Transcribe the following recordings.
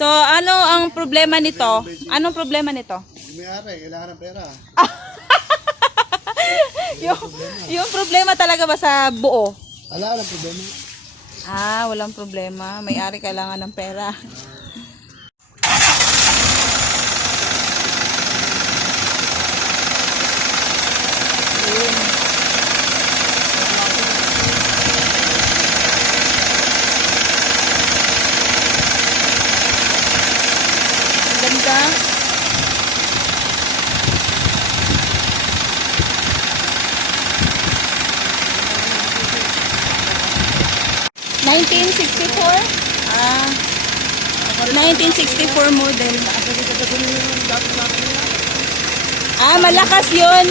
So, ano ang problema nito? Anong problema nito? May-ari, kailangan ng pera. yung problema talaga ba sa buo? Wala lang problema. Ah, walang problema. May-ari kailangan ng pera. Ganda. Ah, 1964 model. Ah, malakas yun.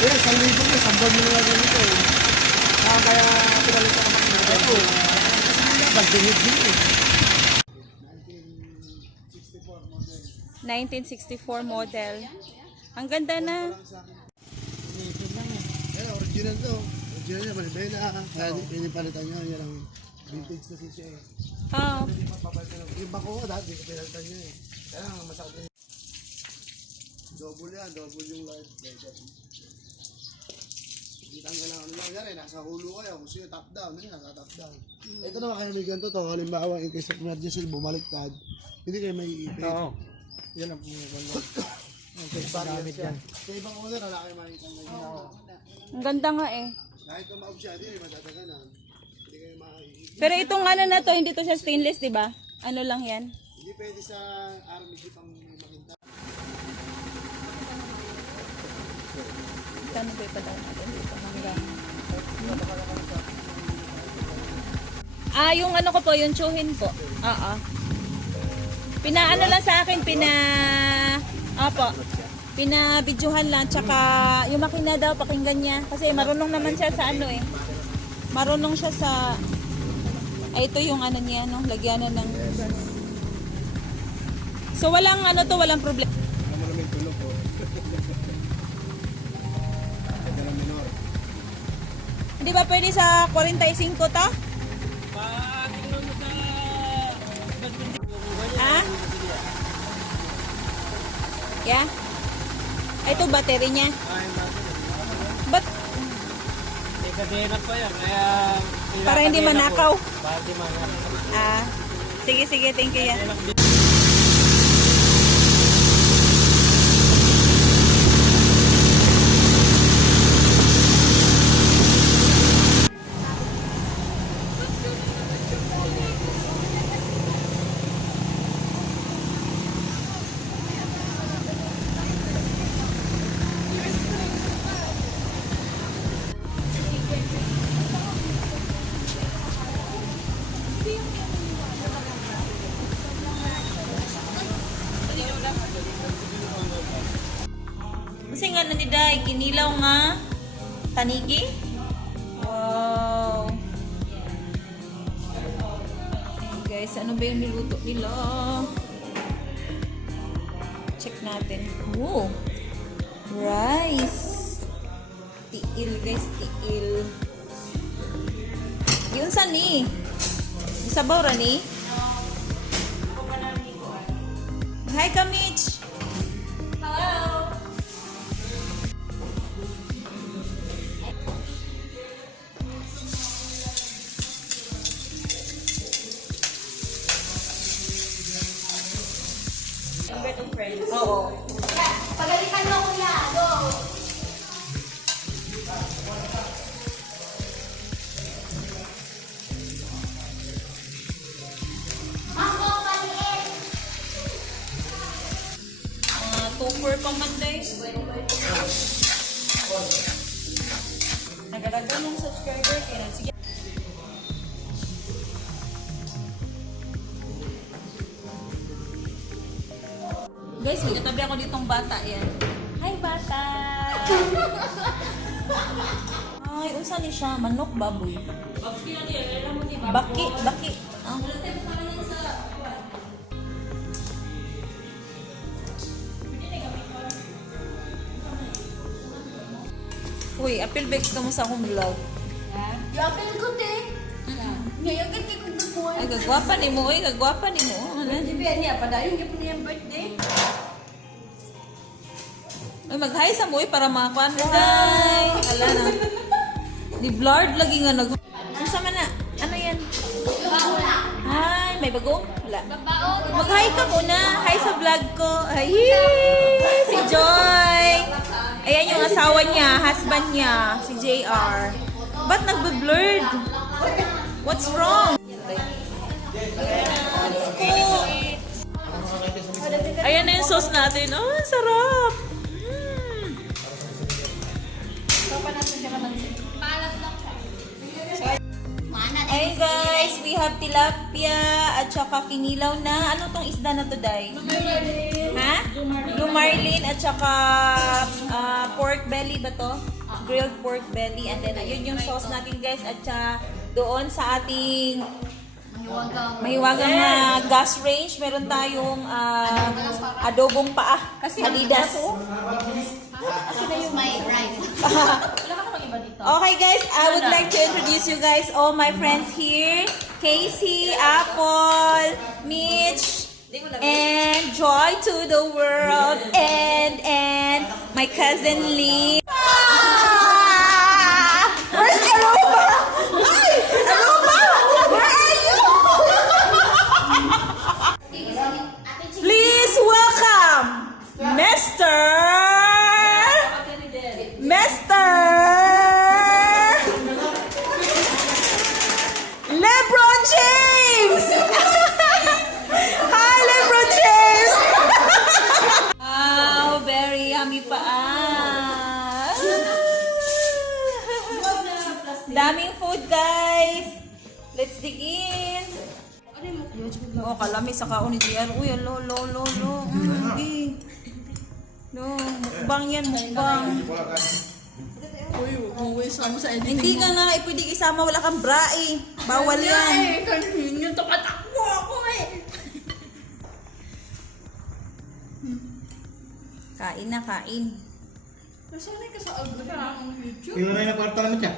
Eh, sa libo ko, sambal mo na ganito eh. Kaya pinalitan ka makikita. Pagdingid din eh. 1964 model. Ang ganda na. Yan, original to. Original niya, malibay na. Kaya pinipalitan niya, yan ang vintage kasi siya eh. Oh. Yung bako ko, dati pinalitan niya eh. Kaya nga, masakit. Double yan, double yung light. Hindi tanggal lang ano lang yan eh, nasa hulo kayo. Gusto nyo top down, hindi nasa top down. Ito naman kayo may ganito to, halimbawa in case of emergency, bumaliktad. Hindi kayo may ipit. Oo. Yan ang pumipalo. Okay, gamit yan. Sa ibang owner, wala kayo makikita ngayon. Ang ganda nga eh. Kahit tumaob siya, hindi kayo matataganan. Hindi kayo makikita. Pero itong ano na to, hindi to siya stainless, di ba? Ano lang yan? Hindi pwede sa army jeep ang makinta. Kano ba ipadaan natin dito hanggang? Ah, yung ano ko po, yung chuhin po. Oo. Pinaano lang sa akin, pinabidyohan lang, tsaka yung makina daw, pakinggan niya. Kasi marunong naman siya sa ano eh. Marunong siya sa, ay ito yung ano niya, no? Lagyanan ng, so walang ano to, walang problema. Ano mo namin tulog po. Ito na minor. Hindi ba pwede sa 45 to? Ha? Yeah? Ay, ito battery niya. But, may kadena pa yan, kaya... para hindi manakaw. Para hindi manakaw. Ah, sige, thank you yan. Kasi nga naniday, kinilaw nga tanigi. Wow. Okay, guys, ano ba yung niluto nila? Check natin. Oh, rice. Tiil, guys, tiil. Yun sa ni? Isabaw ra ni? Hi, Kamich. Hello. Oo. Pagalitan mo kuya, go! Mango, maliit! Tupper pa man day. Nagadagan ng subscriber kaya sige. Guys, may katabi ako ditong bata yan. Hi bata! Ay, unsa ni siya? Manok, baboy. Baki, baki. Ah. Uy, apil bake ka mo sa akong vlog. Yapil ko te! Ngayon ka kikong buhay. Ay, gagwapa ni mo. Uy, gagwapa ni mo. niya, padayon niya po niyang birthday. Ay, mag-hi sa mo para makakuan mo. Hi! Ala na. Di blurred lagi nga nag... Ano sa man na? Ano yan? Hi! May bagong? Wala. Mag-hi ka muna. Hi sa vlog ko. Ay! Si Joy! Ayan yung asawa niya, husband niya, si JR. Ba't nagbe-blurred? What's wrong? Ayan na yung sauce natin. Oh, sarap! Hey guys, we have tilapia at saka kinilaw na. Ano tong isda na to, Day? Ha? Lumarlin at saka pork belly ba to? Grilled pork belly. And then ayun yung sauce natin guys. At saka doon sa ating mahiwagang gas range, meron tayong adobong paa. Adidas. Okay guys, I would like to introduce you guys, all my friends here. Casey, Apple, Mitch, and Joy to the world, and my cousin Lee. Where's Aruba? Hi! Aruba! Where are you? Please welcome Mr. LeBron James! Hi, LeBron James! Wow, very yummy pa. Daming food, guys. Let's dig in. Oh, kalami sa kaon ni JR. Uy, lo. No, mukbang yan, mukbang. Hindi ka nga pwede isama, wala kang bra eh. Bawal yan. Yung tumatakbo ako eh. Kain na, kain. Nasanay ka sa algorithm ng YouTube. Yung na yung kwarta naman siya.